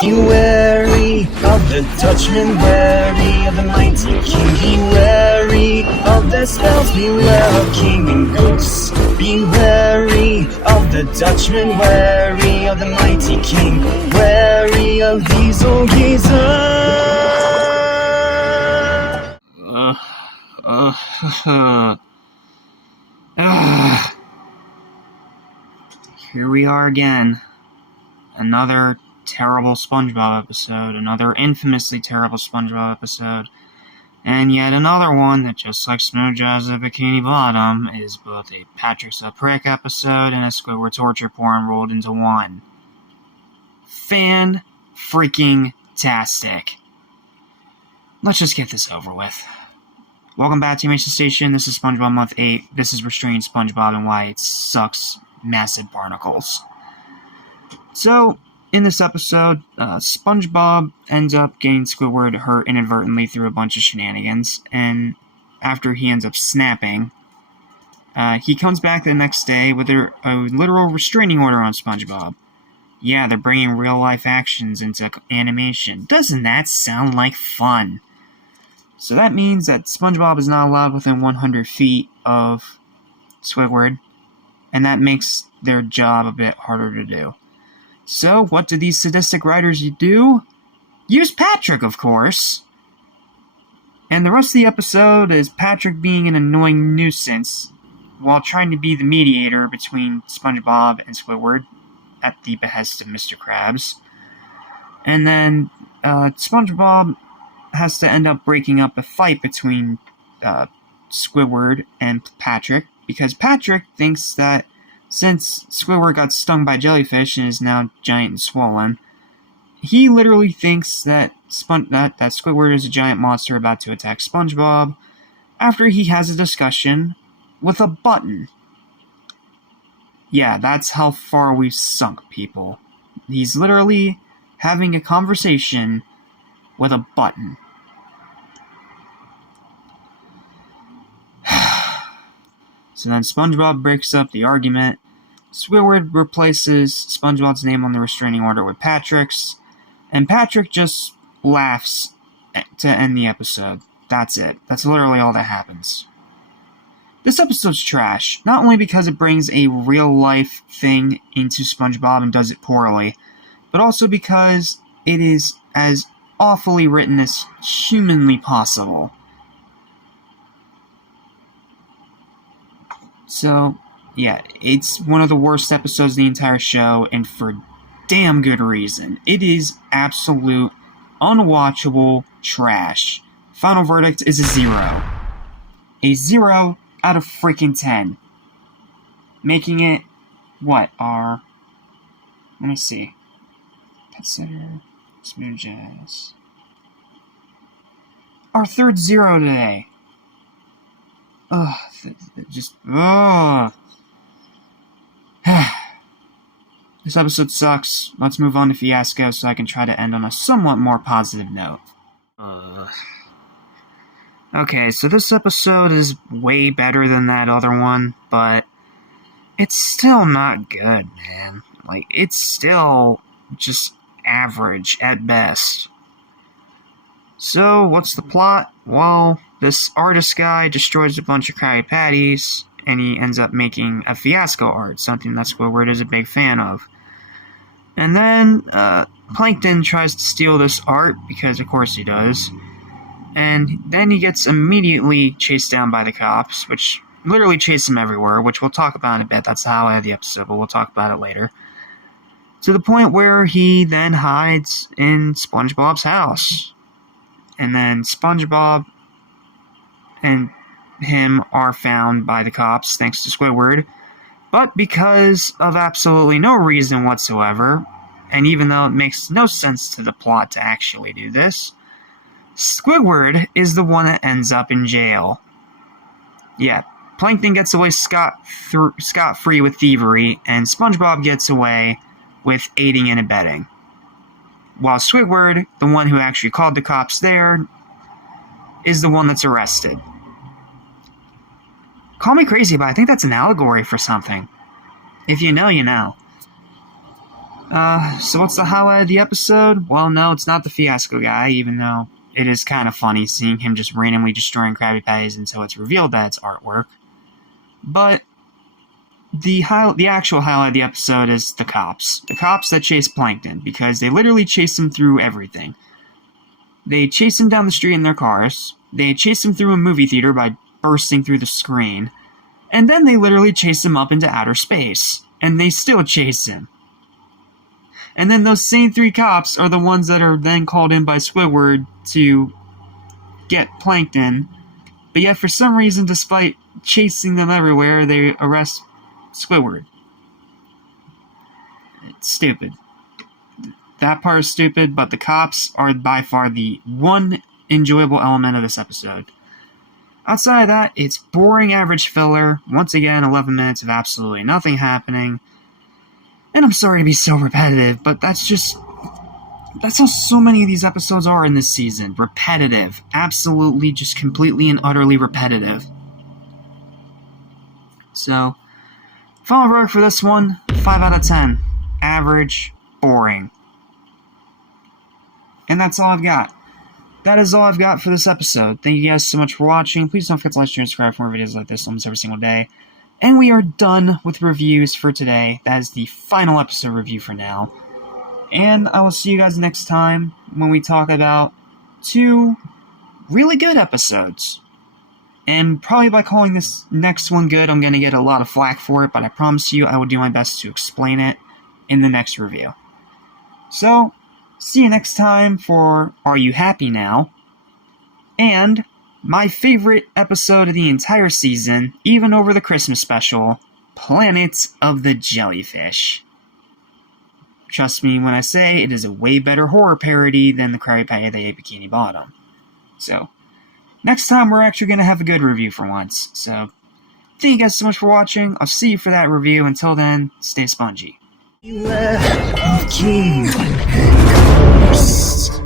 Be wary of the Dutchman, wary of the mighty king. Be wary of the spells, beware of king and ghosts. Be wary of the Dutchman, wary of the mighty king, wary of these old geezers. Here we are again. Another terrible SpongeBob episode, another infamously terrible SpongeBob episode, and yet another one that, just like Smooth Jazz at Bikini Bottom, is both a Patrick's a Prick episode and a Squidward torture porn rolled into one. Fan-freaking-tastic. Let's just get this over with. Welcome back to Animation Station. This is SpongeBob Month 8. This is Restrain Spongebob and why it sucks massive barnacles. So, in this episode, SpongeBob ends up getting Squidward hurt inadvertently through a bunch of shenanigans, and after he ends up snapping, he comes back the next day with a literal restraining order on SpongeBob. Yeah, they're bringing real-life actions into animation. Doesn't that sound like fun? So that means that SpongeBob is not allowed within 100 feet of Squidward, and that makes their job a bit harder to do. So, what do these sadistic writers do? Use Patrick, of course! And the rest of the episode is Patrick being an annoying nuisance while trying to be the mediator between SpongeBob and Squidward at the behest of Mr. Krabs. And then, SpongeBob has to end up breaking up a fight between Squidward and Patrick, because Patrick thinks that since Squidward got stung by jellyfish and is now giant and swollen, he literally thinks that Squidward is a giant monster about to attack SpongeBob after he has a discussion with a button. Yeah, that's how far we've sunk, people. He's literally having a conversation with a button. So then SpongeBob breaks up the argument. Squidward replaces SpongeBob's name on the restraining order with Patrick's, and Patrick just laughs to end the episode. That's it. That's literally all that happens. This episode's trash, not only because it brings a real-life thing into SpongeBob and does it poorly, but also because it is as awfully written as humanly possible. So, yeah, it's one of the worst episodes of the entire show, and for damn good reason. It is absolute, unwatchable trash. Final verdict is a 0. A 0 out of freaking 10. Making it, let me see. Pet Sitter, Smooth Jazz. Our third 0 today. This episode sucks. Let's move on to Fiasco so I can try to end on a somewhat more positive note. Okay, so this episode is way better than that other one, but it's still not good, man. Like, it's still just average at best. So, what's the plot? Well, this artist guy destroys a bunch of Krabby Patties, and he ends up making a Fiasco art, something that Squidward is a big fan of. And then, Plankton tries to steal this art, because of course he does. And then he gets immediately chased down by the cops, which literally chase him everywhere, which we'll talk about in a bit. That's how I had the episode, but we'll talk about it later. To the point where he then hides in SpongeBob's house. And then SpongeBob and him are found by the cops, thanks to Squidward. But because of absolutely no reason whatsoever, and even though it makes no sense to the plot to actually do this, Squidward is the one that ends up in jail. Yeah, Plankton gets away scot-free with thievery, and SpongeBob gets away with aiding and abetting. While Squidward, the one who actually called the cops there, is the one that's arrested. Call me crazy, but I think that's an allegory for something. If you know, you know. So what's the highlight of the episode? Well, no, it's not the Fiasco guy, even though it is kind of funny seeing him just randomly destroying Krabby Patties until it's revealed that it's artwork. But the actual highlight of the episode is the cops. The cops that chase Plankton, because they literally chase him through everything. They chase him down the street in their cars. They chase him through a movie theater by bursting through the screen. And then they literally chase him up into outer space. And they still chase him. And then those same 3 cops are the ones that are then called in by Squidward to get Plankton. But yet, for some reason, despite chasing them everywhere, they arrest Squidward. It's stupid. That part is stupid, but the cops are by far the one enjoyable element of this episode. Outside of that, it's boring average filler. Once again, 11 minutes of absolutely nothing happening. And I'm sorry to be so repetitive, but that's how so many of these episodes are in this season. Repetitive. Absolutely, just completely and utterly repetitive. So, final verdict for this one, 5 out of 10. Average, boring. And that's all I've got. That is all I've got for this episode. Thank you guys so much for watching. Please don't forget to like, share, and subscribe for more videos like this almost every single day. And we are done with reviews for today. That is the final episode review for now. And I will see you guys next time when we talk about 2 really good episodes. And probably by calling this next one good, I'm going to get a lot of flack for it, but I promise you I will do my best to explain it in the next review. So, see you next time for Are You Happy Now? And my favorite episode of the entire season, even over the Christmas special, Planet of the Jellyfish. Trust me when I say it is a way better horror parody than the Krabby Patty They Ate Bikini Bottom. So, next time we're actually going to have a good review for once. So, thank you guys so much for watching. I'll see you for that review. Until then, stay spongy. Beware of King Ghost.